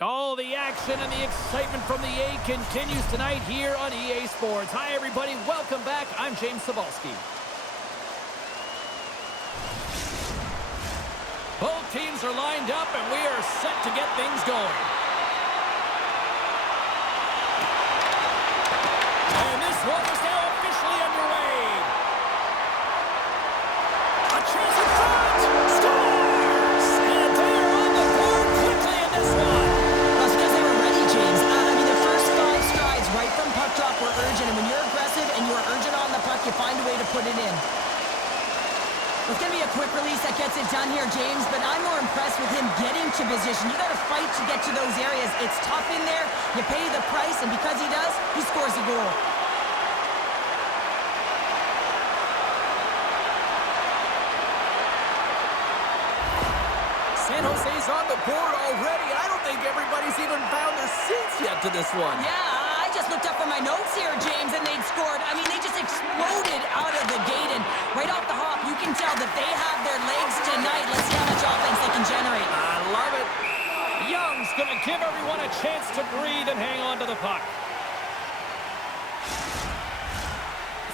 All the action and the excitement from the A continues tonight here on EA Sports. Hi, everybody. Welcome back. I'm James Cebulski. Both teams are lined up, and we are set to get things going. And this one is now officially underway. A chance in front. Scores! And they are on the board quickly in this one. That's because they were ready, James. I mean, the first 5 strides right from puck drop were urgent. And when you're aggressive and you're urgent on the puck, you find a way to put it in. It's going to be a quick release that gets it done here, James, but I'm more impressed with him getting to position. You got to fight to get to those areas. It's tough in there. You pay the price, and because he does, he scores a goal. San Jose's on the board already. I don't think everybody's even found their seats yet to this one. Yeah, I just looked up from my notes here, James, and they'd scored. I mean, they just exploded out of the gate, and right off the hop, you can tell that they have their legs tonight. Let's see how much offense they can generate. I love it. Young's going to give everyone a chance to breathe and hang on to the puck.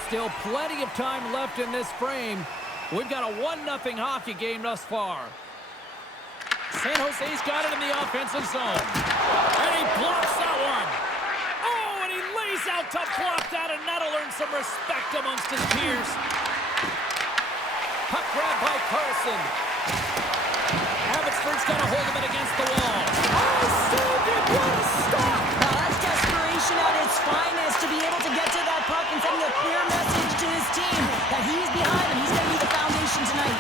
Still plenty of time left in this frame. We've got a 1-0 hockey game thus far. San Jose's got it in the offensive zone. And he blocks that one. Oh, and he lays out to block that, and that'll earn some respect amongst his peers. Puck grab by Carlson. Abbotsford's got a hold of it against the wall. Oh, saved it! What a stop! Now, that's desperation at its finest to be able to get to that puck and sending a clear message to his team that he's behind him. He's going to be the foundation tonight.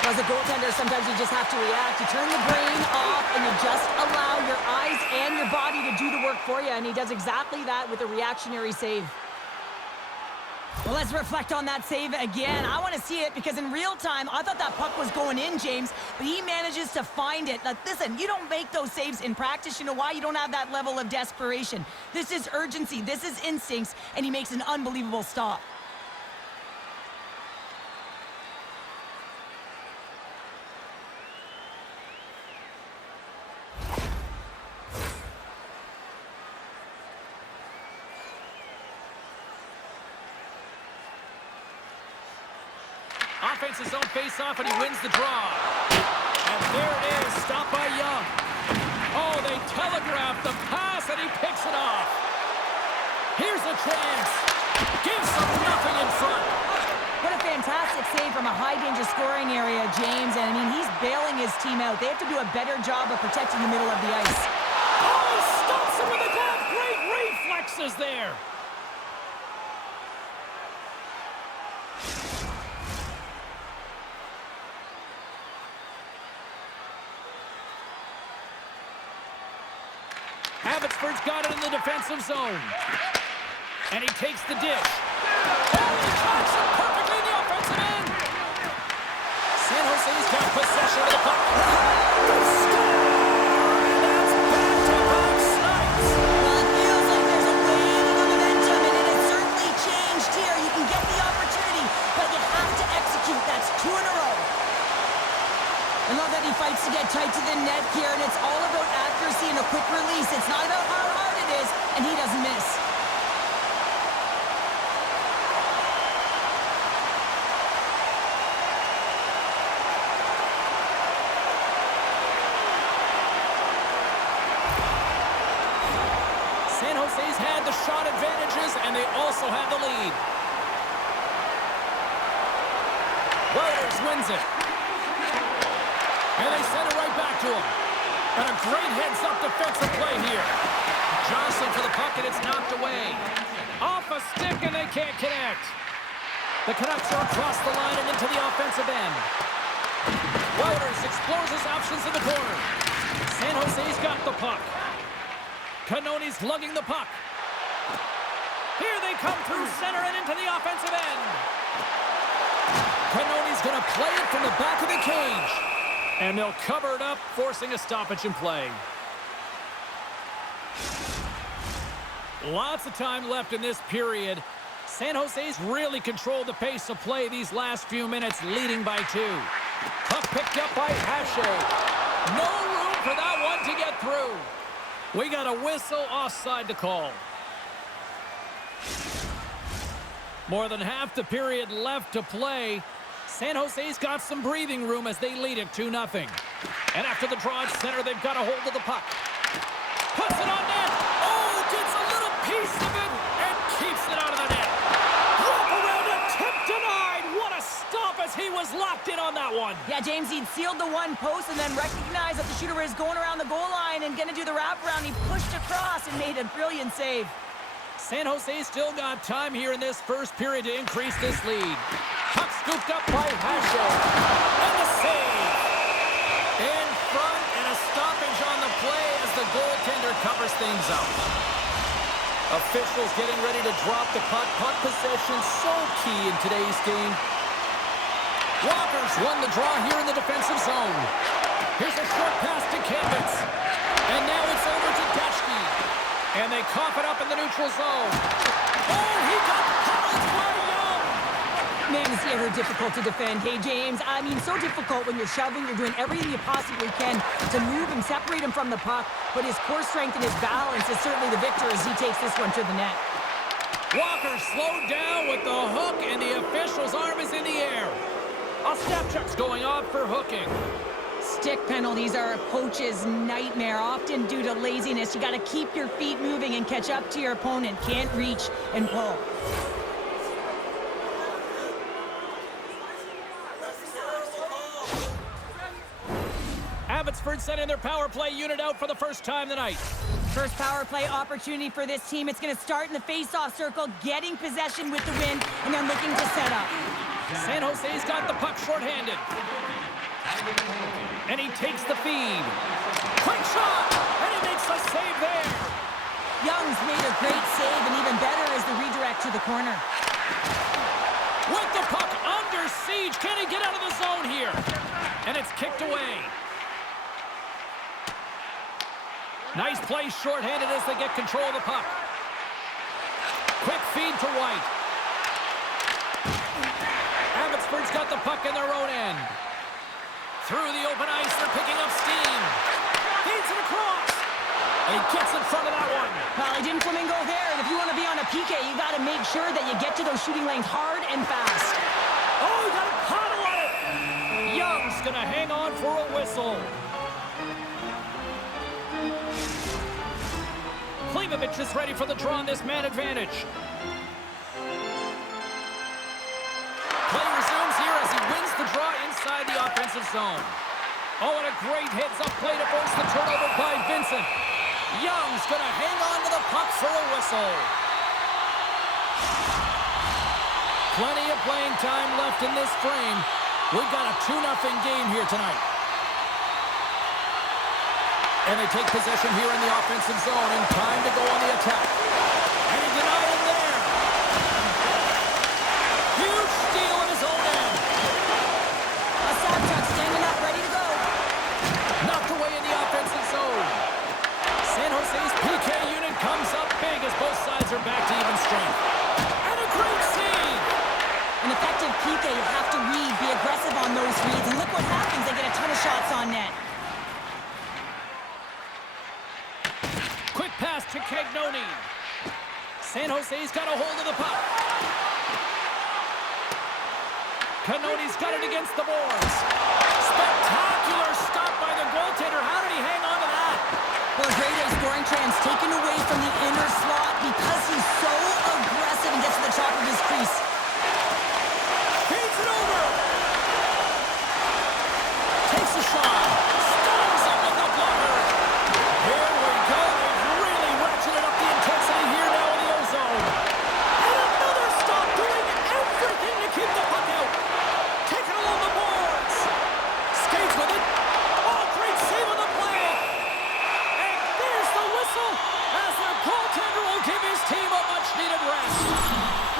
As a goaltender, sometimes you just have to react. You turn the brain off, and you just allow your eyes and your body to do the work for you, and he does exactly that with a reactionary save. Well, let's reflect on that save again. I want to see it because in real time, I thought that puck was going in, James, but he manages to find it. Now, listen, you don't make those saves in practice. You know why? You don't have that level of desperation. This is urgency. This is instincts, and he makes an unbelievable stop. Offense his own face-off, and he wins the draw. And there it is, stopped by Young. Oh, they telegraphed the pass, and he picks it off. Here's a chance. Gives them nothing in front. What a fantastic save from a high-danger scoring area, James. And, I mean, he's bailing his team out. They have to do a better job of protecting the middle of the ice. Oh, he stops him with a glove. Great reflexes there. Abbotsford's got it in the defensive zone. And he takes the dish. Oh, he tracks it perfectly in the offensive end. San Jose's got possession of the puck. They score! And that's back-to-back snipes. Well, it feels like there's a wave of momentum, and it has certainly changed here. You can get the opportunity, but you have to execute. That's 2 in a row. I love that he fights to get tight to the net here, and it's all about accuracy and a quick release. It's not about how hard it is, and he doesn't miss. San Jose's had the shot advantages, and they also had the lead. Wouters wins it. And they send it right back to him. And a great heads-up defensive play here. Johnson for the puck, and it's knocked away. Off a stick, and they can't connect. The Canucks are across the line and into the offensive end. Wouters explores his options in the corner. San Jose's got the puck. Cannoni's lugging the puck. Here they come through center and into the offensive end. Cannoni's going to play it from the back of the cage. And they'll cover it up, forcing a stoppage in play. Lots of time left in this period. San Jose's really controlled the pace of play these last few minutes, leading by 2. Puck picked up by Hache. No room for that one to get through. We got a whistle offside to call. More than half the period left to play. San Jose's got some breathing room as they lead it 2-0. And after the draw at center, they've got a hold of the puck. Puts it on net. Oh, gets a little piece of it and keeps it out of the net. Wrap around a tip denied. What a stop as he was locked in on that one. Yeah, James, he'd sealed the one post and then recognized that the shooter is going around the goal line and going to do the wraparound. He pushed across and made a brilliant save. San Jose still got time here in this first period to increase this lead. Puck scooped up by Hasho. And the save. In front and a stoppage on the play as the goaltender covers things up. Officials getting ready to drop the puck. Puck possession so key in today's game. Walker's won the draw here in the defensive zone. Here's a short pass to Kempitz. And now it's over to Deshke. And they cough it up in the neutral zone. Oh, he got pummeled by Young. Man, is he ever difficult to defend. Hey, James, I mean, so difficult when you're shoving. You're doing everything you possibly can to move and separate him from the puck. But his core strength and his balance is certainly the victor as he takes this one to the net. Walker slowed down with the hook, and the official's arm is in the air. A step check's going off for hooking. Stick penalties are a coach's nightmare, often due to laziness. You got to keep your feet moving and catch up to your opponent. Can't reach and pull. Abbotsford sending their power play unit out for the first time tonight. First power play opportunity for this team. It's going to start in the face-off circle, getting possession with the win, and then looking to set up. San Jose's got the puck shorthanded. And he takes the feed. Quick shot! And he makes a save there. Young's made a great save, and even better is the redirect to the corner. With the puck under siege. Can he get out of the zone here? And it's kicked away. Nice play shorthanded as they get control of the puck. Quick feed to White. Abbotsford's got the puck in their own end. Through the open ice, they're picking up steam. Feeds it across. And he gets in front of that one. Well, he didn't flamingo there, and if you want to be on a PK, you got to make sure that you get to those shooting lanes hard and fast. Oh, he got a paddle on it. Young's going to hang on for a whistle. Klimovich is ready for the draw on this man advantage. Play resumes here as he wins the draw inside the offensive zone. Oh, and a great heads-up play to force the turnover by Vincent. Young's going to hang on to the puck for a whistle. Plenty of playing time left in this frame. We've got a 2-0 game here tonight. And they take possession here in the offensive zone, and time to go on the attack. And he denied him there. Huge steal in his own end. A Sabchuk standing up, ready to go. Knocked away in the offensive zone. San Jose's PK unit comes up big as both sides are back to even strength. And a great save. An effective PK, you have to read, be aggressive on those reads, and look what happens. They get a ton of shots on net. Quick pass to Cagnoni. San Jose's got a hold of the puck. Cagnoni's got it against the boards. Spectacular stop by the goaltender. How did he hang on to that? Well, a great A scoring chance taken away from the inner slot because he's so aggressive and gets to the top of his crease. Feeds it over. Takes a shot. Storms up with the blocker. Here we go. They've really ratcheted up the intensity here now in the O-zone. And another stop, doing everything to keep the puck out. Taking along the boards. Skates with it. Oh, great save on the play. And there's the whistle as the goaltender will give his team a much-needed rest.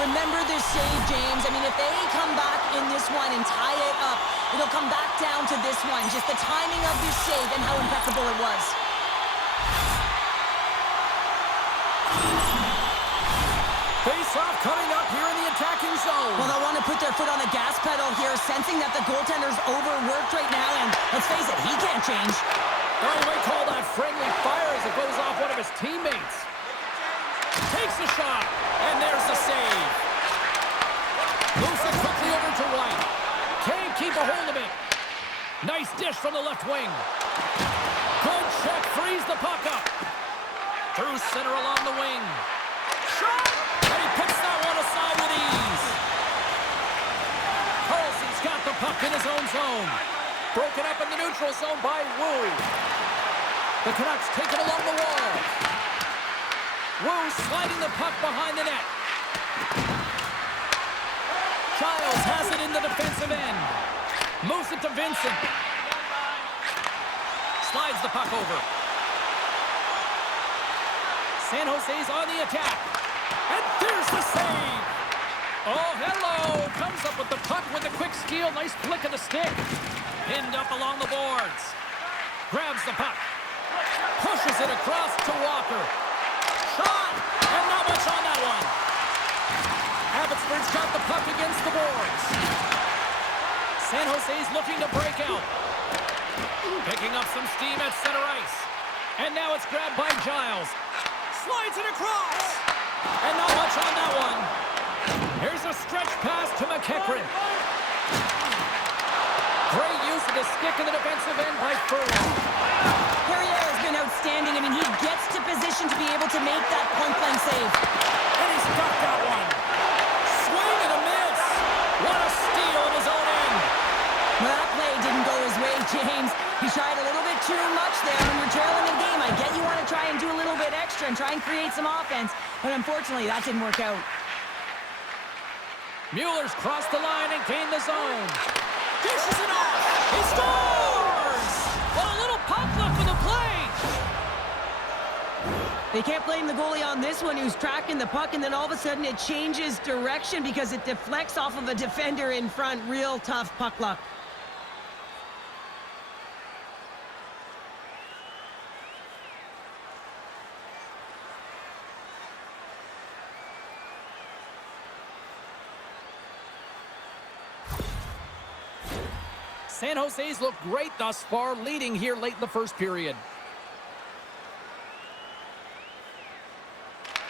Remember this save, James. I mean, if they come back in this one and tie it up, it'll come back down to this one. Just the timing of this save and how impeccable it was. Face-off coming up here in the attacking zone. Well, they'll want to put their foot on the gas pedal here, sensing that the goaltender's overworked right now, and let's face it, he can't change. Oh, you might call that friendly fire as it goes off one of his teammates. Takes a shot, and there's the save. Moves it quickly over to White. Can't keep a hold of it. Nice dish from the left wing. Good check, frees the puck up. Through center along the wing. Shot! And he puts that one aside with ease. Carlson's got the puck in his own zone. Broken up in the neutral zone by Wu. The Canucks take it along the wall. Wu sliding the puck behind the net. Giles has it in the defensive end. Moves it to Vincent. Slides the puck over. San Jose's on the attack. And there's the save. Oh, hello. Comes up with the puck with a quick steal. Nice flick of the stick. Pinned up along the boards. Grabs the puck. Pushes it across to Walker. Shot! And not much on that one. Abbotsford's got the puck against the boards. San Jose's looking to break out. Picking up some steam at center ice. And now it's grabbed by Giles. Slides it across. And not much on that one. Here's a stretch pass to McEachran. Great use of the stick in the defensive end by Furlong. Perrier has been outstanding. I mean, he gets to position to be able to make that point-blank save. And he's got that one. Swing and a miss. What a steal in his own end. Well, that play didn't go his way, James. He tried a little bit too much there. When you're trailing the game, I get you want to try and do a little bit extra and try and create some offense. But unfortunately, that didn't work out. Mueller's crossed the line and gained the zone. Dishes it off. He scores! Well, a little pop luck for the play. They can't blame the goalie on this one, who's tracking the puck, and then all of a sudden it changes direction because it deflects off of a defender in front. Real tough puck luck. San Jose's looked great thus far, leading here late in the first period.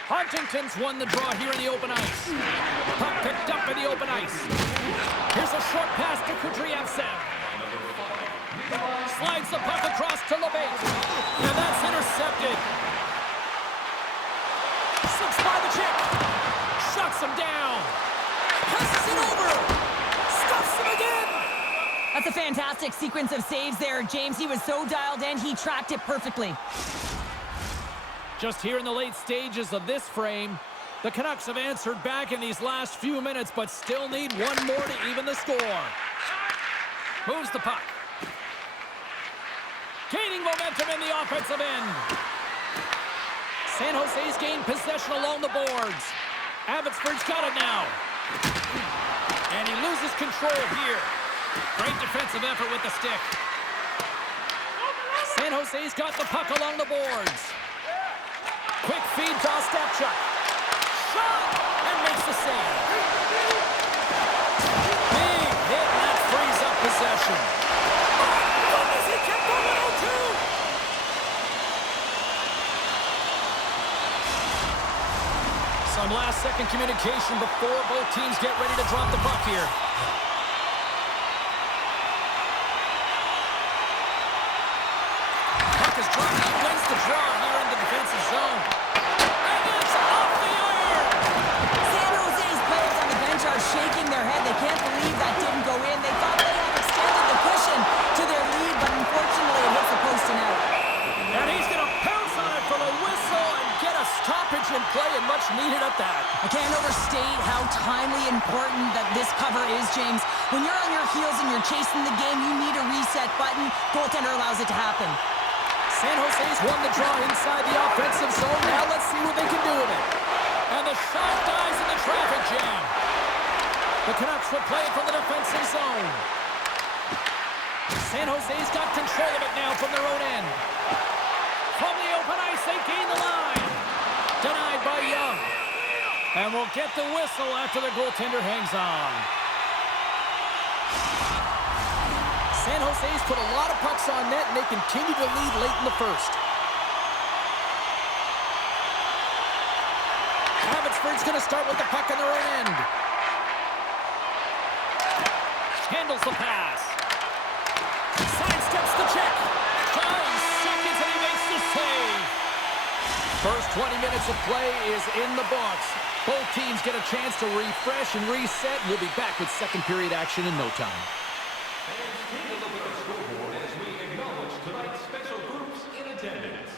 Huntington's won the draw here in the open ice. Puck picked up in the open ice. Here's a short pass to Kudryavtsev. Slides the puck across to LeBate. And that's intercepted. Slips by the chick. Shuts him down. Passes it over. Stuffs him again. That's a fantastic sequence of saves there, James. He was so dialed in, he tracked it perfectly. Just here in the late stages of this frame, the Canucks have answered back in these last few minutes, but still need one more to even the score. Moves the puck. Gaining momentum in the offensive end. San Jose's gained possession along the boards. Abbotsford's got it now. And he loses control here. Great defensive effort with the stick. San Jose's got the puck along the boards. Quick feed to Ostapchuk. Shot! And makes the save. Big hit, and that frees up possession. Oh, goodness, he kept the 102. Some last-second communication before both teams get ready to drop the puck here. Is dropped. He wins the draw here in the defensive zone. And it's off the iron! San Jose's players on the bench are shaking their head. They can't believe that didn't go in. They thought they had extended the cushion to their lead, but unfortunately it hits the post and out. And he's going to pounce on it for the whistle and get a stoppage in play, and much needed at that. I can't overstate how timely important that this cover is, James. When you're on your heels and you're chasing the game, you need a reset button. Goaltender allows it to happen. San Jose's won the draw inside the offensive zone. Now let's see what they can do with it. And the shot dies in the traffic jam. The Canucks will play it from the defensive zone. San Jose's got control of it now from their own end. From the open ice, they gain the line. Denied by Young. And we'll get the whistle after the goaltender hangs on. San San Jose's put a lot of pucks on net, and they continue to lead late in the first. Abbotsford's going to start with the puck on their own end. Handles the pass. Sidesteps the check. 5 seconds and he makes the save. First 20 minutes of play is in the books. Both teams get a chance to refresh and reset. We'll be back with second period action in no time. Take a look at the scoreboard as we acknowledge tonight's special groups in attendance.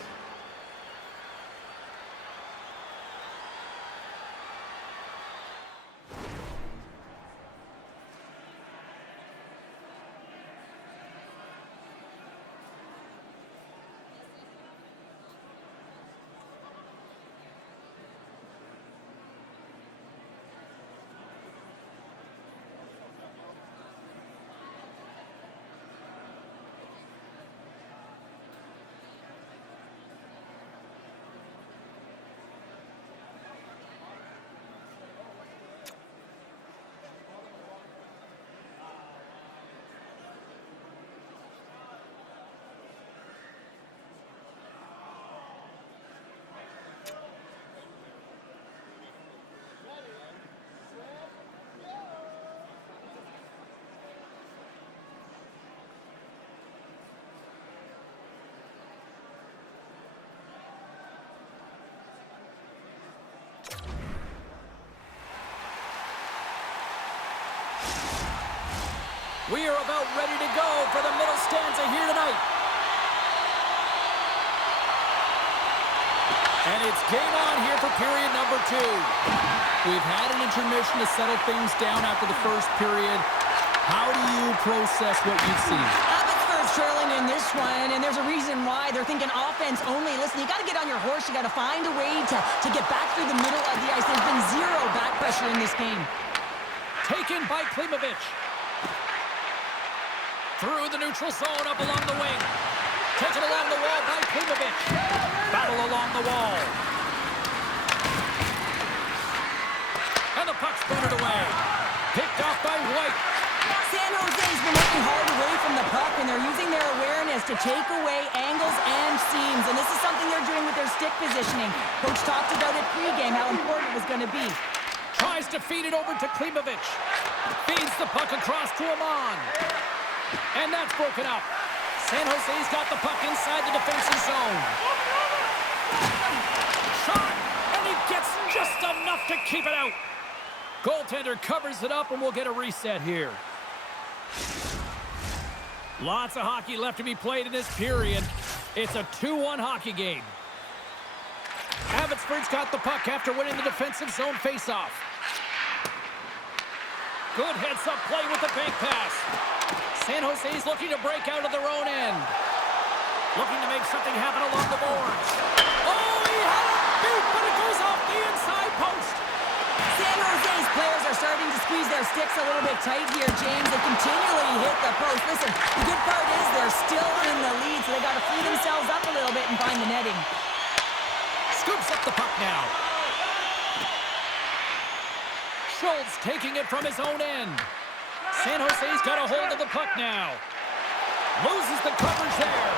We are about ready to go for the middle stanza here tonight. And it's game on here for period number 2. We've had an intermission to settle things down after the first period. How do you process what you've seen? Abbotsford's trailing in this one, and there's a reason why. They're thinking offense only. Listen, you got to get on your horse. You got to find a way to get back through the middle of the ice. There's been zero back pressure in this game. Taken by Klimovich. Through the neutral zone, up along the wing. Taken along the wall by Klimovich. Battle along the wall. And the puck's booted away. Picked off by White. San Jose's been working hard away from the puck, and they're using their awareness to take away angles and seams. And this is something they're doing with their stick positioning. Coach talked about it pregame, how important it was going to be. Tries to feed it over to Klimovich. Feeds the puck across to Amon. And that's broken up. San Jose's got the puck inside the defensive zone. Shot, and he gets just enough to keep it out. Goaltender covers it up, and we'll get a reset here. Lots of hockey left to be played in this period. It's a 2-1 hockey game. Abbotsford's got the puck after winning the defensive zone faceoff. Good heads-up play with the bank pass. San Jose's looking to break out of their own end. Looking to make something happen along the boards. Oh, he had a beat, but it goes off the inside post. San Jose's players are starting to squeeze their sticks a little bit tight here, James. They continually hit the post. Listen, the good part is they're still in the lead, so they got to free themselves up a little bit and find the netting. Scoops up the puck now. Schultz taking it from his own end. San Jose's got a hold of the puck now. Loses the coverage there.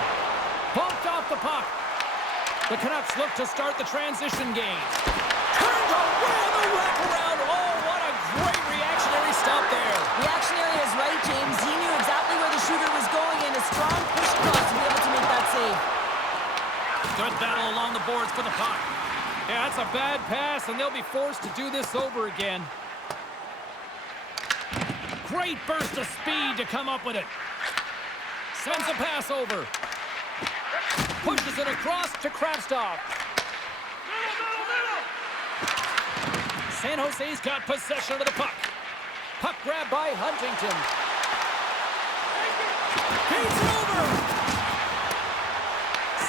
Bumped off the puck. The Canucks look to start the transition game. Turned away on the wraparound. Oh, what a great reactionary stop there. Reactionary is right, James. He knew exactly where the shooter was going, and a strong push across to be able to make that save. Good battle along the boards for the puck. Yeah, that's a bad pass, and they'll be forced to do this over again. Great burst of speed to come up with it. Sends a pass over. Pushes it across to Kravtsov. San Jose's got possession of the puck. Puck grab by Huntington. Feeds it over.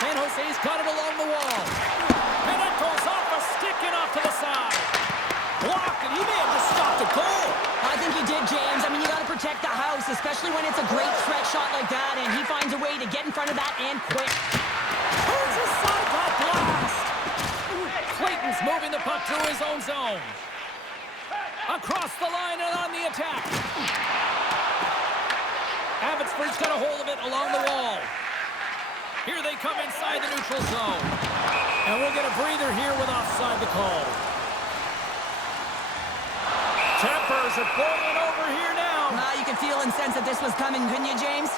San Jose's got it along the wall. And it goes off a stick and off to the side. Blocked, and he may have just stopped a goal. I think he did, James. I mean, you got to protect the house, especially when it's a great threat shot like that, and he finds a way to get in front of that and quick. Turns aside that blast. Clayton's moving the puck through his own zone. Across the line and on the attack. Abbotsford Beresford's got a hold of it along the wall. Here they come inside the neutral zone. And we'll get a breather here with offside the call. Tempers are boiling over here now. You could feel and sense that this was coming, couldn't you, James?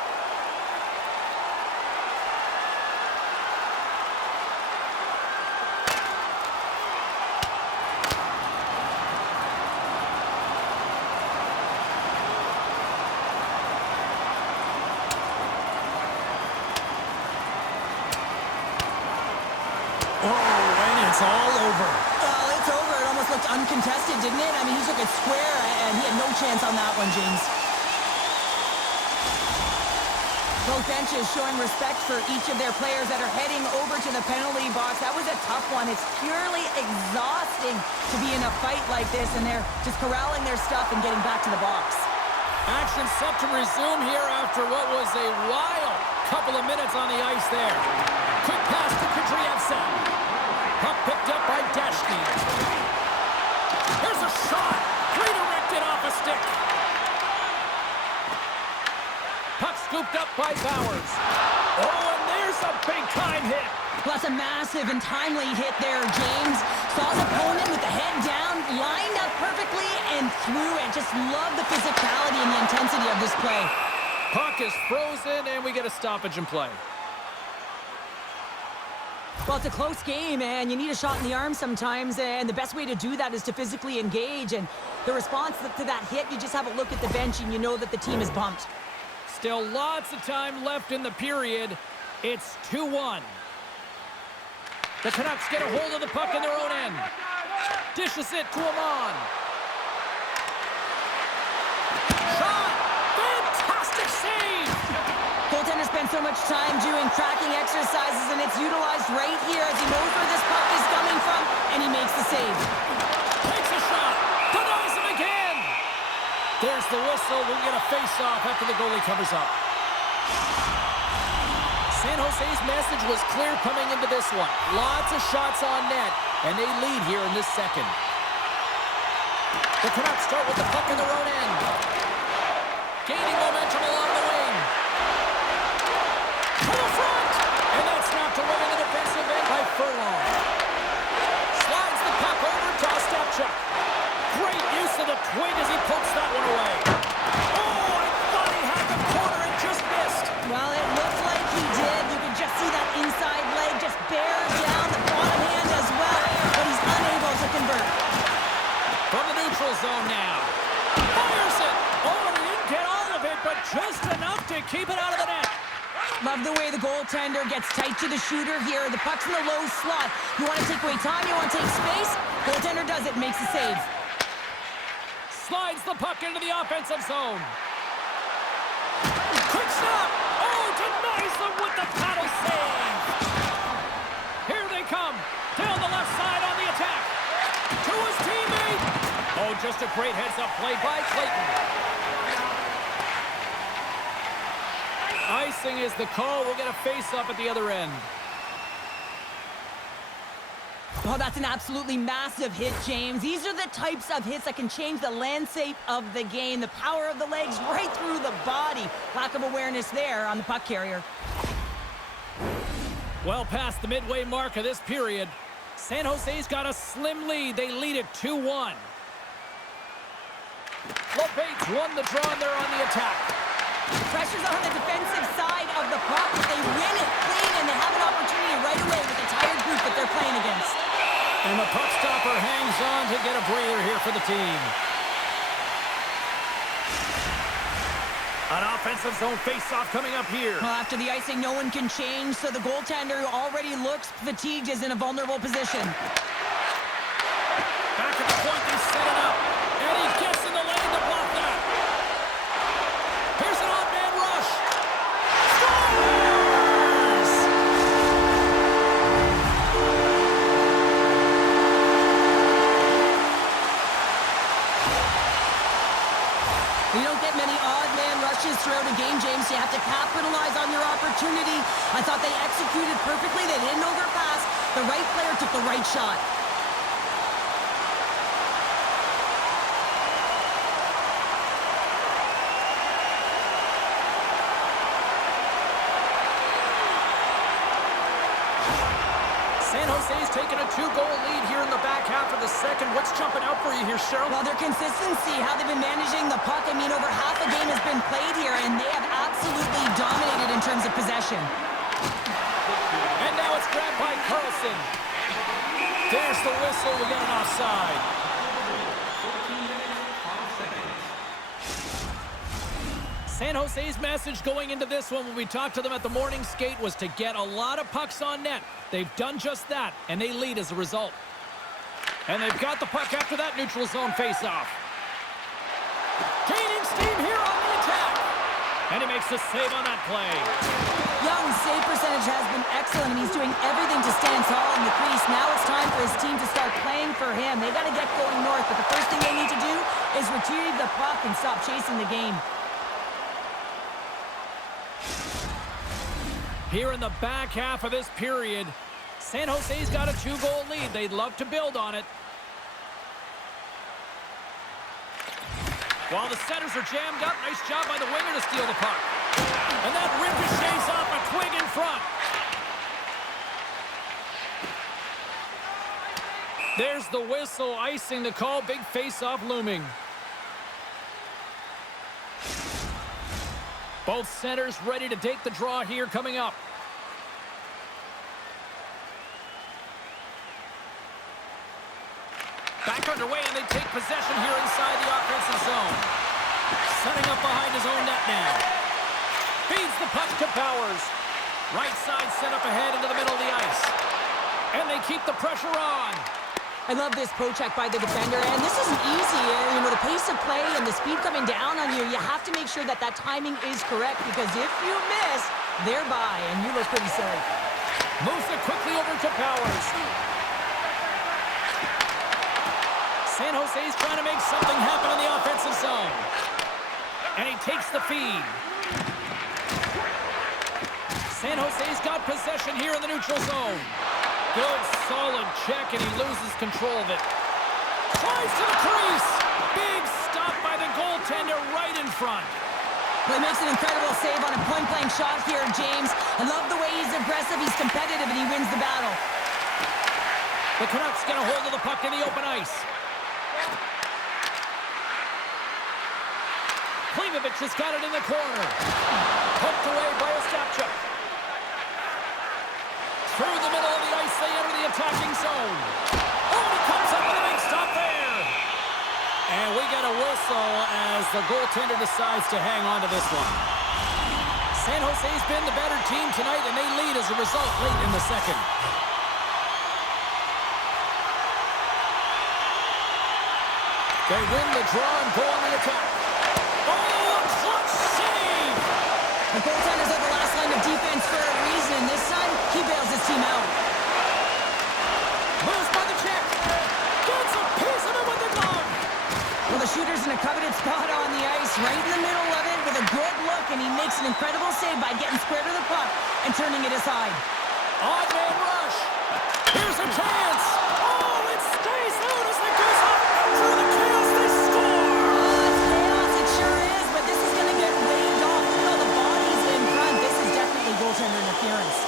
It's all over. Well, it's over. It almost looked uncontested, didn't it? I mean, he took it square, and he had no chance on that one, James. Both benches showing respect for each of their players that are heading over to the penalty box. That was a tough one. It's purely exhausting to be in a fight like this, and they're just corralling their stuff and getting back to the box. Action set to resume here after what was a wild couple of minutes on the ice there. Quick pass to Kudryavtsev. Puck picked up by Dashky. There's a shot. Redirected it off a stick. Puck scooped up by Bowers. Oh, and there's a big-time hit. Plus a massive and timely hit there, James. Saw his opponent with the head down, lined up perfectly, and threw it. Just love the physicality and the intensity of this play. Puck is frozen, and we get a stoppage in play. Well, it's a close game, and you need a shot in the arm sometimes, and the best way to do that is to physically engage, and the response to that hit, you just have a look at the bench, and you know that the team is bumped. Still lots of time left in the period. It's 2-1. The Canucks get a hold of the puck in their own end. Dishes it to Amon. Shot! Fantastic save! Goaltender spent so much time doing tracking exercises, and it's utilized right here as he knows where this puck is coming from, and he makes the save. Takes a shot. Denies him again. There's the whistle. We'll get a face-off after the goalie covers up. San Jose's message was clear coming into this one. Lots of shots on net, and they lead here in this second. The Canucks start with the puck in their own end. Gaining momentum along the wing. To the front! And that's knocked away in the defensive end by Furlong. Slides the puck over to Ostapchuk. Great use of the twig as he pokes that one away. Oh, I thought he had the corner and just missed. Well, it looked like he did. You can just see that inside leg just bear down the bottom hand as well, but he's unable to convert. From the neutral zone now. Fires it. Oh, and he didn't get all of it, but just enough to keep it out of the net. Love the way the goaltender gets tight to the shooter here. The puck's in the low slot. You want to take away time, you want to take space. Goaltender does it, makes the save. Slides the puck into the offensive zone. Quick stop. Oh, denies them with the paddle save. Here they come. Down the left side on the attack. To his teammate. Oh, just a great heads-up play by Clayton. Icing is the call. We'll get a face-up at the other end. Oh, that's an absolutely massive hit, James. These are the types of hits that can change the landscape of the game. The power of the legs right through the body. Lack of awareness there on the puck carrier. Well past the midway mark of this period. San Jose's got a slim lead. They lead it 2-1. LeBates won the draw there on the attack. Pressure's on the defensive side of the puck. If they win it clean, and they have an opportunity right away with the tired group that they're playing against. And the puck stopper hangs on to get a breather here for the team. An offensive zone face-off coming up here. Well, after the icing, no one can change, so the goaltender, who already looks fatigued, is in a vulnerable position. Back at the point, they set it up. And he gets in the lane to block that. Here's an odd-man rush. Scores! You don't get many odd-man rushes throughout a game, James. You have to capitalize on your opportunity. I thought they executed perfectly. They didn't overpass. The right player took the right shot. San Jose's taken a 2-goal lead here in the back half of the second. What's jumping out for you here, Cheryl? Well, their consistency, how they've been managing the puck. I mean, over half a game has been played here, and they have absolutely dominated in terms of possession. And now it's grabbed by Carlson. There's the whistle. We got an offside. San Jose's message going into this one when we talked to them at the morning skate was to get a lot of pucks on net. They've done just that, and they lead as a result. And they've got the puck after that neutral zone faceoff. Gaining steam here on the attack. And he makes the save on that play. Young's save percentage has been excellent, and he's doing everything to stand tall in the crease. Now it's time for his team to start playing for him. They've got to get going north, but the first thing they need to do is retrieve the puck and stop chasing the game. Here in the back half of this period, San Jose's got a 2-goal lead. They'd love to build on it. While the centers are jammed up, nice job by the winger to steal the puck. And that ricochets off a twig in front. There's the whistle, icing the call. Big face-off looming. Both centers ready to take the draw here coming up. Back underway, and they take possession here inside the offensive zone. Setting up behind his own net now. Feeds the puck to Powers. Right side set up ahead into the middle of the ice. And they keep the pressure on. I love this poke check by the defender, and this isn't easy. You know, the pace of play and the speed coming down on you, you have to make sure that that timing is correct, because if you miss, they're by, and you look pretty silly. Moves it quickly over to Powers. San Jose's trying to make something happen in the offensive zone. And he takes the feed. San Jose's got possession here in the neutral zone. Good, solid check, and he loses control of it. Tries to the crease. Big stop by the goaltender right in front. Well, he makes an incredible save on a point-blank shot here, James. I love the way he's aggressive, he's competitive, and he wins the battle. The Canucks get a hold of the puck in the open ice. Klimovich has got it in the corner. Poked away by Ostapchuk. Through the middle of the ice, they enter the attacking zone. Oh, and he comes up with a big stop there. And we get a whistle as the goaltender decides to hang on to this one. San Jose's been the better team tonight, and they lead as a result late in the second. They win the draw and go on the attack. Oh, a clutch save! The goaltenders are the last line of defense for a reason. This time, he bails his team out. Moves by the check. Gets a piece of it with the glove. Well, the shooter's in a coveted spot on the ice, right in the middle of it with a good look, and he makes an incredible save by getting square to the puck and turning it aside. Odd man rush. Here's a chance. Oh, it stays out as it goes up through the chaos. They score. It's chaos, it sure is, but this is going to get waved off. Look at all the bodies in front. This is definitely goaltender interference.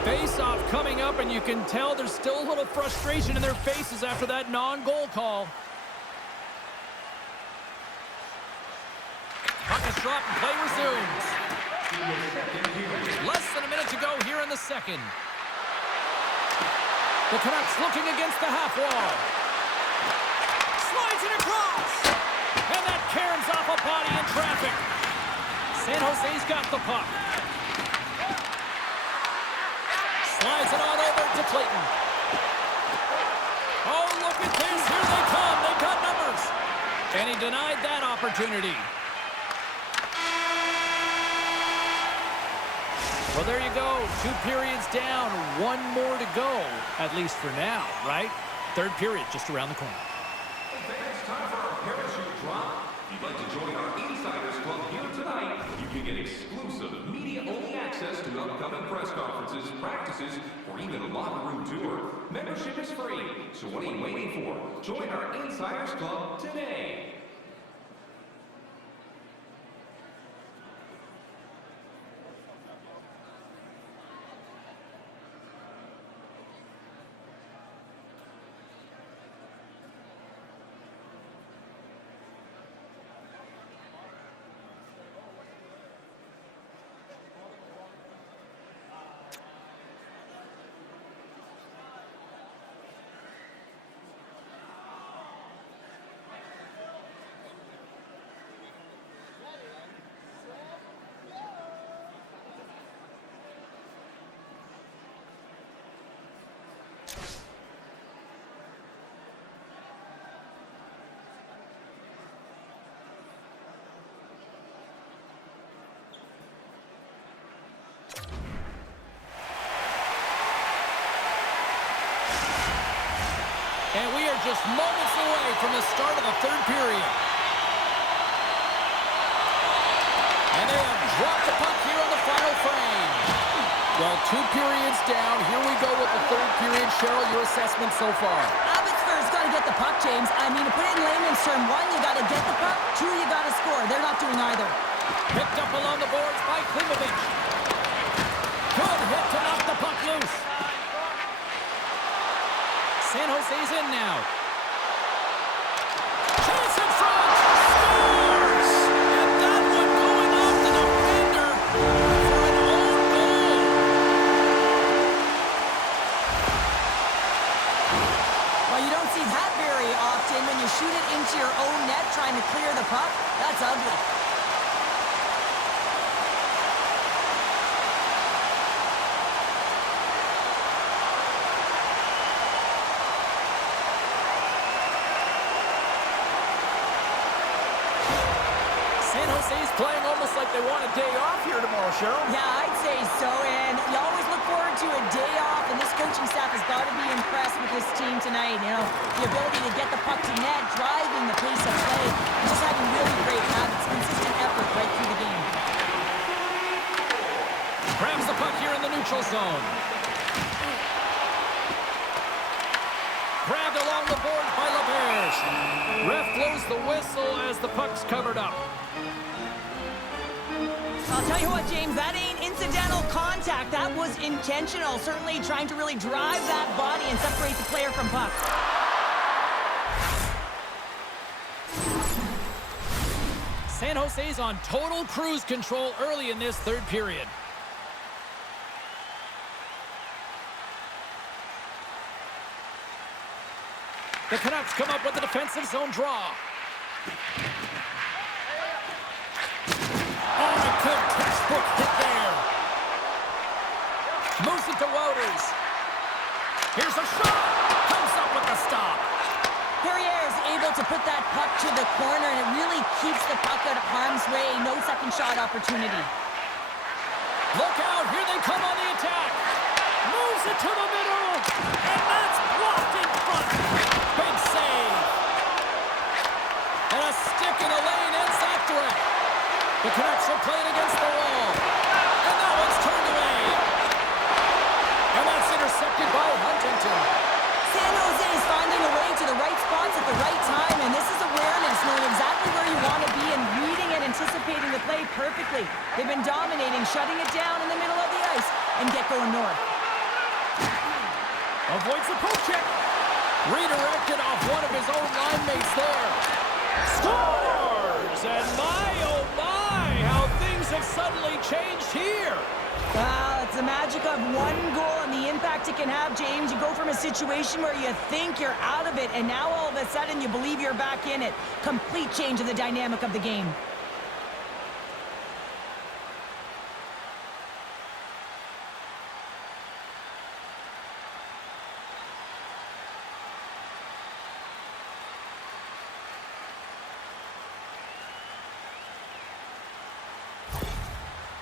Face-off coming up, and you can tell there's still a little frustration in their faces after that non-goal call. Puck is dropped and play resumes. Less than a minute to go here in the second. The Canucks looking against the half wall. Slides it across. And that caroms off a body in traffic. San Jose's got the puck. Slides it on over to Clayton. Oh, look at this. Here they come. They've got numbers. And he denied that opportunity. Well, there you go. 2 periods down. 1 more to go, at least for now, right? Third period just around the corner. It's time for our parachute drop. If you'd like to join our Insiders Club here tonight, you can get exclusive media-only access upcoming press conferences, practices, or even a locker room tour, membership is free. So what are you waiting for? Join our Insiders Club today. And we are just moments away from the start of the third period. And they have dropped the puck here on the final frame. Well, 2 periods down. Here we go with the third period. Cheryl, your assessment so far? Abbotsford's got to get the puck, James. I mean, to put it in layman's term, 1, you got to get the puck. 2, you got to score. They're not doing either. Picked up along the boards by Klimovich. Good hit to knock the puck loose. San Jose's in now. Chance in front. Scores! And that one going off the defender for an own goal. Well, you don't see that very often when you shoot it into your own net trying to clear the puck. That's ugly. Jose's playing almost like they want a day off here tomorrow, Cheryl. Yeah, I'd say so, and you always look forward to a day off, and this coaching staff has got to be impressed with this team tonight. You know, the ability to get the puck to net, driving the pace of play, and just having really great habits, consistent effort right through the game. Grabs the puck here in the neutral zone. Grabbed along the boards by LeBears. Ref blows the whistle as the puck's covered up. I'll tell you what, James, that ain't incidental contact. That was intentional. Certainly trying to really drive that body and separate the player from puck. San Jose's on total cruise control early in this third period. The Canucks come up with a defensive zone draw. Oh, a good textbook hit there. Moves it to Wouters. Here's a shot. Comes up with the stop. Perrier is able to put that puck to the corner, and it really keeps the puck out of harm's way. No second shot opportunity. Look out. Here they come on the attack. Moves it to the middle. And that's blocked in front. Big save. And a stick in the lane ends that threat. The Canucks are playing against the wall. And that one's turned away. And that's intercepted by Huntington. San Jose is finding a way to the right spots at the right time, and this is awareness, knowing exactly where you want to be and reading and anticipating the play perfectly. They've been dominating, shutting it down in the middle of the ice, and get going north. Avoids the poke check. Redirected off one of his own line mates there. Scores! And my, oh my, how things have suddenly changed here. Wow, it's the magic of one goal and the impact it can have, James. You go from a situation where you think you're out of it, and now all of a sudden you believe you're back in it. Complete change of the dynamic of the game.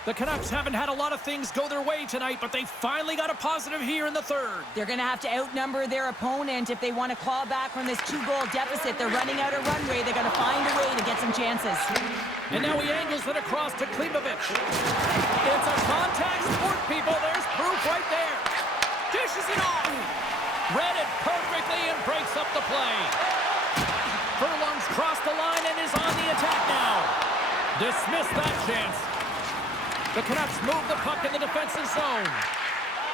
The Canucks haven't had a lot of things go their way tonight, but they finally got a positive here in the third. They're going to have to outnumber their opponent if they want to claw back from this 2-goal deficit. They're running out of runway. They're going to find a way to get some chances. And now he angles it across to Klimovich. It's a contact sport, people. Read it perfectly and breaks up the play. Furlong's crossed the line and is on the attack now. Dismissed that chance. The Canucks move the puck in the defensive zone.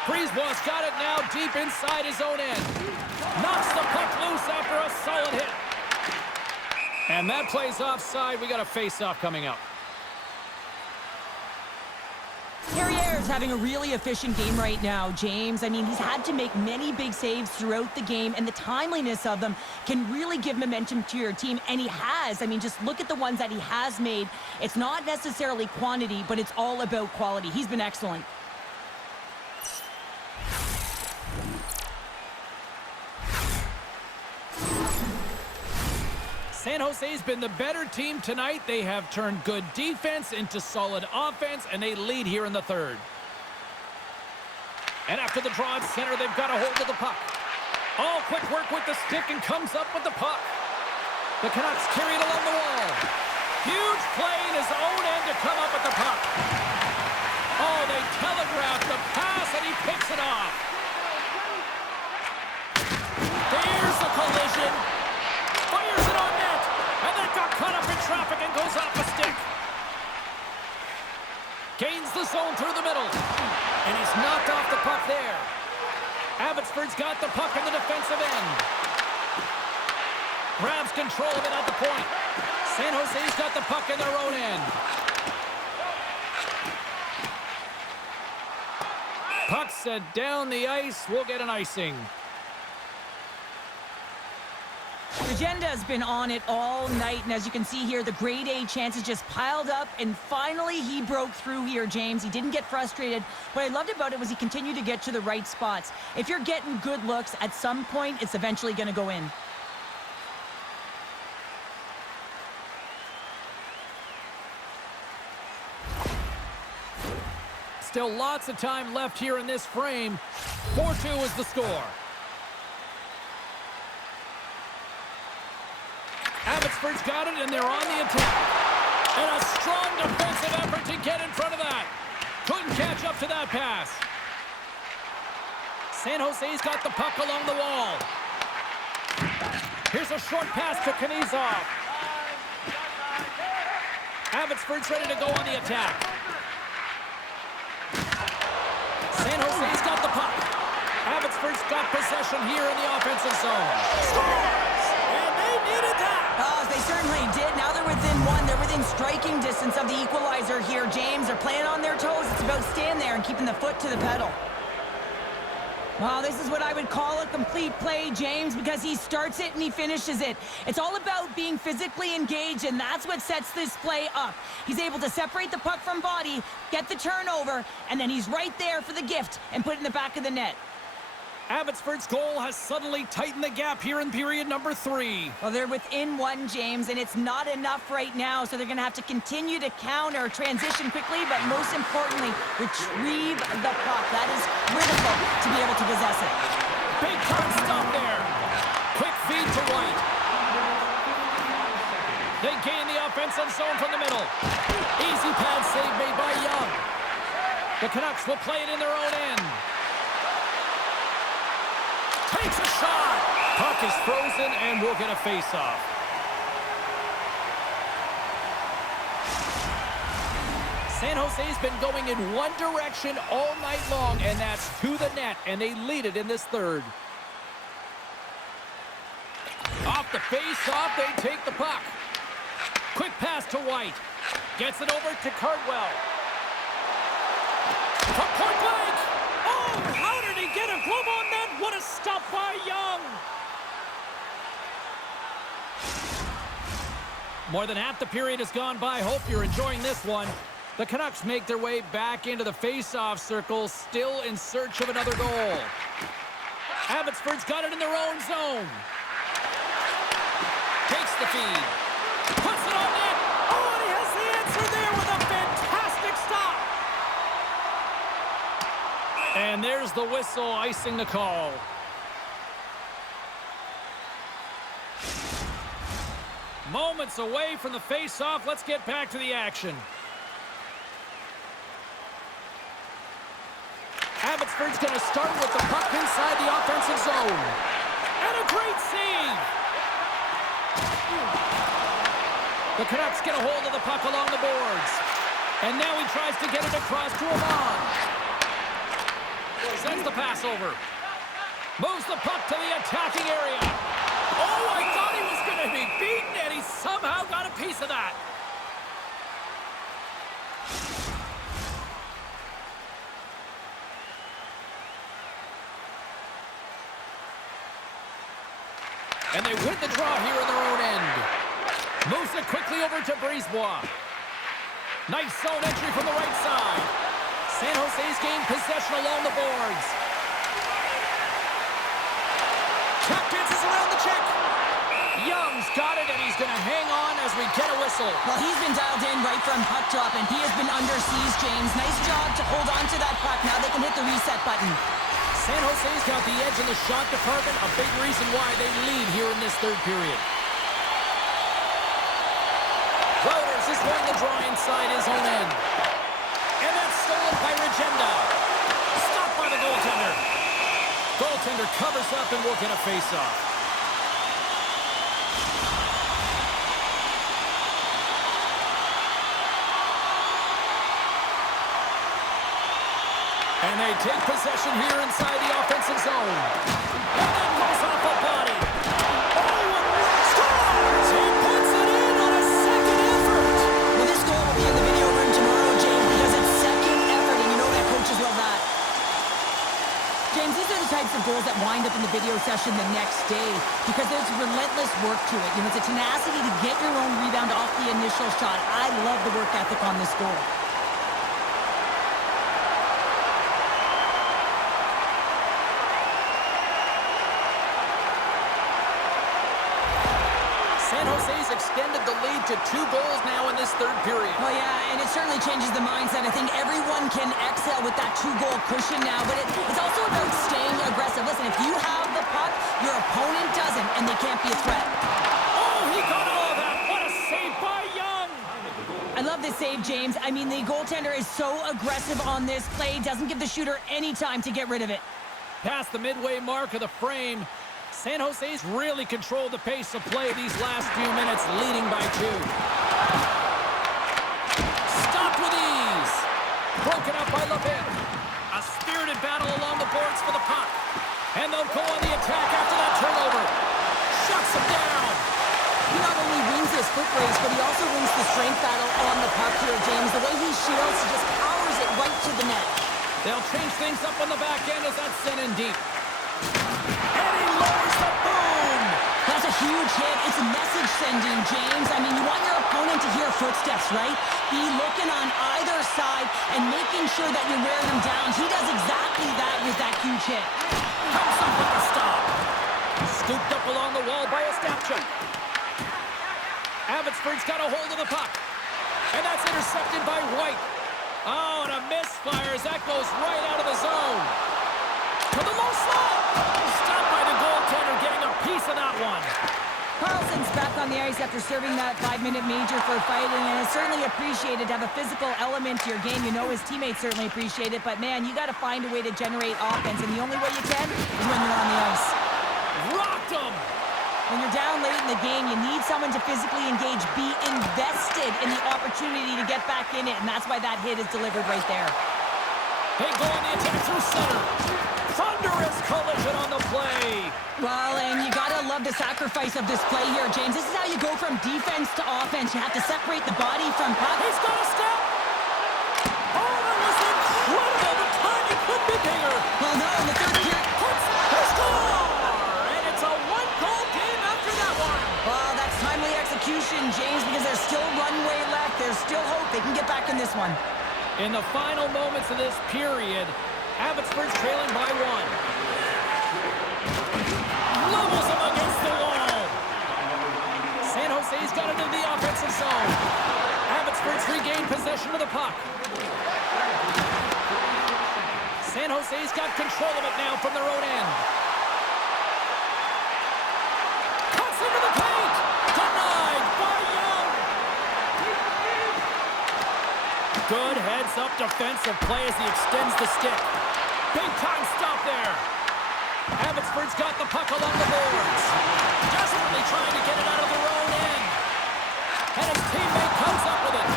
Brisebois got it now deep inside his own end. Knocks the puck loose after a solid hit. And that play's offside. We got a face-off coming up. Carriere's having a really efficient game right now, James. I mean, he's had to make many big saves throughout the game, and the timeliness of them can really give momentum to your team, and he has. I mean, just look at the ones that he has made. It's not necessarily quantity, but it's all about quality. He's been excellent. San Jose's been the better team tonight. They have turned good defense into solid offense, and they lead here in the third. And after the draw at center, they've got a hold of the puck. All quick work with the stick and comes up with the puck. The Canucks carry it along the wall. Huge play in his own end to come up with the puck. Oh, they telegraph the pass, and he picks it off. There's the collision. Fires it on net. And then got caught up in traffic and goes off a stick. Gains the zone through the middle. And he's knocked off the puck there. Abbotsford's got the puck in the defensive end. Grabs control of it at the point. San Jose's got the puck in their own end. Puck sent down the ice. We'll get an icing. Agenda has been on it all night, and as you can see here, the grade A chances just piled up, and finally he broke through here, James. He didn't get frustrated. What I loved about it was he continued to get to the right spots. If you're getting good looks, at some point, it's eventually going to go in. Still lots of time left here in this frame. 4-2 is the score. Abbotsford's got it, and they're on the attack. And a strong defensive effort to get in front of that. Couldn't catch up to that pass. San Jose's got the puck along the wall. Here's a short pass to Knizov. Abbotsford's ready to go on the attack. San Jose's got the puck. Abbotsford's got possession here in the offensive zone. Scores! And they needed that! Oh, they certainly did. Now they're within one. They're within striking distance of the equalizer here, James. They're playing on their toes. It's about staying there and keeping the foot to the pedal. Well, this is what I would call a complete play, James, because he starts it and he finishes it. It's all about being physically engaged, and that's what sets this play up. He's able to separate the puck from body, get the turnover, and then he's right there for the gift and put it in the back of the net. Abbotsford's goal has suddenly tightened the gap here in period number 3. Well, they're within one, James, and it's not enough right now, so they're going to have to continue to counter, transition quickly, but most importantly, retrieve the puck. That is critical to be able to possess it. Big time stop there. Quick feed to White. They gain the offensive zone from the middle. Easy pad save made by Young. The Canucks will play it in their own end. Takes a shot. Puck is frozen, and we'll get a face-off. San Jose's been going in one direction all night long, and that's to the net, and they lead it in this third. Off the face-off, they take the puck. Quick pass to White. Gets it over to Cardwell. From point blank. Oh, how did he get a glove on net? What a stop by Young. More than half the period has gone by. Hope you're enjoying this one. The Canucks make their way back into the face-off circle, still in search of another goal. Abbotsford's got it in their own zone. Takes the feed. Puts it on net. Oh, and he has the answer there with a fantastic stop. And there's the whistle, icing the call. Moments away from the face-off. Let's get back to the action. Abbotsford's going to start with the puck inside the offensive zone. And a great save! The Canucks get a hold of the puck along the boards. And now he tries to get it across to Amon. Sends the pass over. Moves the puck to the attacking area. Oh, I thought he was going to be beaten, and he somehow got a piece of that. And they win the draw here in their own end. Moves it quickly over to Brisebois. Nice zone entry from the right side. San Jose's gained possession along the boards. Tap dances around the check. Young's got it, and he's going to hang on as we get a whistle. Well, he's been dialed in right from puck drop, and he has been under siege, James. Nice job to hold on to that puck. Now they can hit the reset button. San Jose's got the edge in the shot department, a big reason why they lead here in this third period. Wouters is winning the draw inside his own end. And that's stolen by Regenda. Stopped by the goaltender. Goaltender covers up and will get a face-off. And they take possession here inside the offensive zone. And that goes off a body. Oh, and scores! He puts it in on a second effort. Well, this goal will be in the video room tomorrow, James, because it's second effort, and you know that coaches love that. James, these are the types of goals that wind up in the video session the next day because there's relentless work to it. You know, it's a tenacity to get your own rebound off the initial shot. I love the work ethic on this goal. San Jose's extended the lead to 2 goals now in this third period. Well, yeah, and it certainly changes the mindset. I think everyone can exhale with that 2-goal cushion now, but it's also about staying aggressive. Listen, if you have the puck, your opponent doesn't, and they can't be a threat. Oh, he got all that. What a save by Young. I love this save, James. I mean, the goaltender is so aggressive on this play, doesn't give the shooter any time to get rid of it. Past the midway mark of the frame, San Jose's really controlled the pace of play these last few minutes, leading by 2. Stopped with ease. Broken up by LeBig. A spirited battle along the boards for the puck. And they'll go on the attack after that turnover. Shuts him down. He not only wins his foot race, but he also wins the strength battle on the puck here, James. The way he shields, he just powers it right to the net. They'll change things up on the back end as that's sent in deep. And he lowers the boom! That's a huge hit. It's message sending, James. I mean, you want your opponent to hear footsteps, right? Be looking on either side and making sure that you're wearing them down. He does exactly that with that huge hit. Comes up with a stop. Scooped up along the wall by Ostapchuk. Abbotsford's got a hold of the puck. And that's intercepted by White. Oh, and a misfire as that goes right out of the zone. To the low slot. Stopped by the goaltender, getting a piece of that one. Carlson's back on the ice after serving that 5-minute major for fighting, and it's certainly appreciated to have a physical element to your game. You know his teammates certainly appreciate it, but man, you got to find a way to generate offense, and the only way you can is when you're on the ice. Rocked him. When you're down late in the game, you need someone to physically engage, be invested in the opportunity to get back in it, and that's why that hit is delivered right there. They go on the attack through center. Thunderous collision on the play. Well, and you gotta love the sacrifice of this play here, James. This is how you go from defense to offense. You have to separate the body from puck. He's got a step. Oh, that was incredible. The timing couldn't be bigger. Well, no, in the third period. He score! And it's a 1-goal game after that one. Well, that's timely execution, James, because there's still runway left. There's still hope they can get back in this one. In the final moments of this period, Abbotsford's trailing by 1. Levels him against the wall. San Jose's got into the offensive zone. Abbotsford's regained possession of the puck. San Jose's got control of it now from their own end. Cuts into the paint. Denied by Young. Good heads-up defensive play as he extends the stick. Big-time stop there. Abbotsford's got the puck along the boards. Desperately trying to get it out of their own end. And his teammate comes up with it.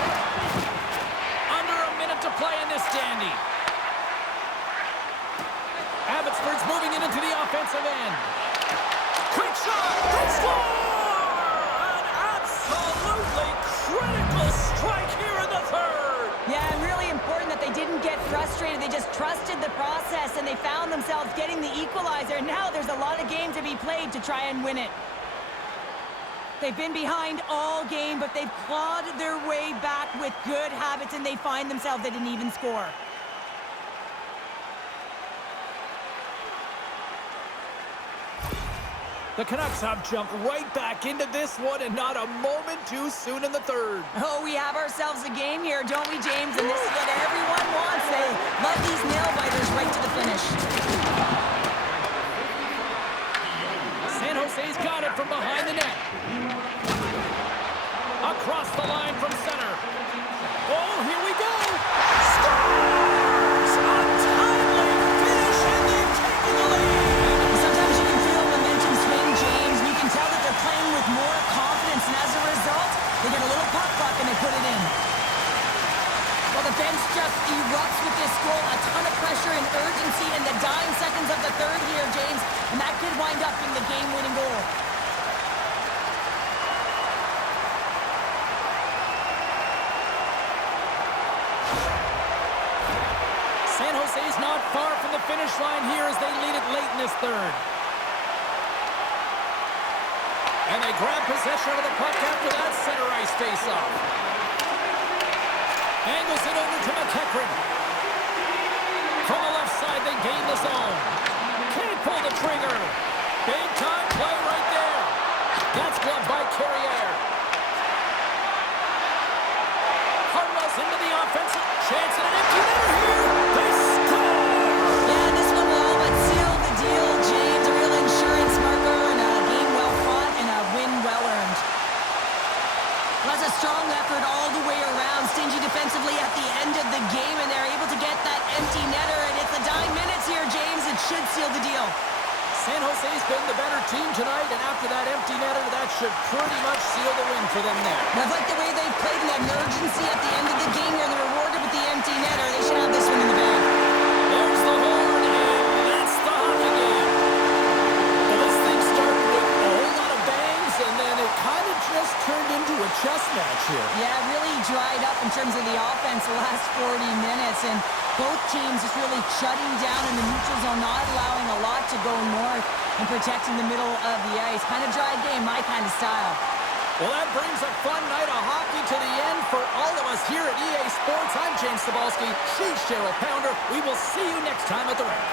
Under a minute to play in this dandy. Abbotsford's moving it into the offensive end. Quick shot! They score! An absolutely critical strike here in the third. Yeah, and really important that they didn't get frustrated. They just trusted the process, and they found themselves getting the equalizer. Now there's a lot of game to be played to try and win it. They've been behind all game, but they've clawed their way back with good habits, and they find themselves at an even score. The Canucks have jumped right back into this one, and not a moment too soon in the third. Oh, we have ourselves a game here, don't we, James? And this is what everyone wants. They love these nail-biters right to the finish. San Jose's got it from behind the net. Across the line from center. Oh, here we go! Scores! A timely finish, and they've taken the lead! Sometimes you can feel momentum swing, James. You can tell that they're playing with more confidence, and as a result, they get a little puck and they put it in. Well, the bench just erupts with this goal. A ton of pressure and urgency in the dying seconds of the third here, James, and that could wind up being the game-winning goal. San Jose's not far from the finish line here as they lead it late in this third. And they grab possession of the puck after that center ice face-off. Angles it over to McEachran. From the left side, they gain the zone. Can't pull the trigger. Big-time play right there. That's gloved by Carrier. Hartwell's into the offensive. Chance at an empty netter here. They score! Yeah, this one will all but seal the deal, James. A real insurance marker and a game well fought and a win well earned. That's a strong effort all the way around. Stingy defensively at the end of the game, and they're able to get that empty netter, and it's the dying minutes here, James. It should seal the deal. San Jose's been the better team tonight, and after that empty netter, that should pretty much seal the win for them there. I like the way they played in that emergency at the end of the game here. They're rewarded with the empty netter. They should have this one in the bag. There's the horn, and that's the hockey game. Well, this thing started with a whole lot of bangs, and then it kind of just turned into a chess match here. Yeah, it really dried up in terms of the offense the last 40 minutes, and both teams just really shutting down in the neutral zone, not allowing a lot to go north and protecting the middle of the ice. Kind of dry game, my kind of style. Well, that brings a fun night of hockey to the end for all of us here at EA Sports. I'm James Cebulski. She's Cheryl Pounder. We will see you next time at the rink.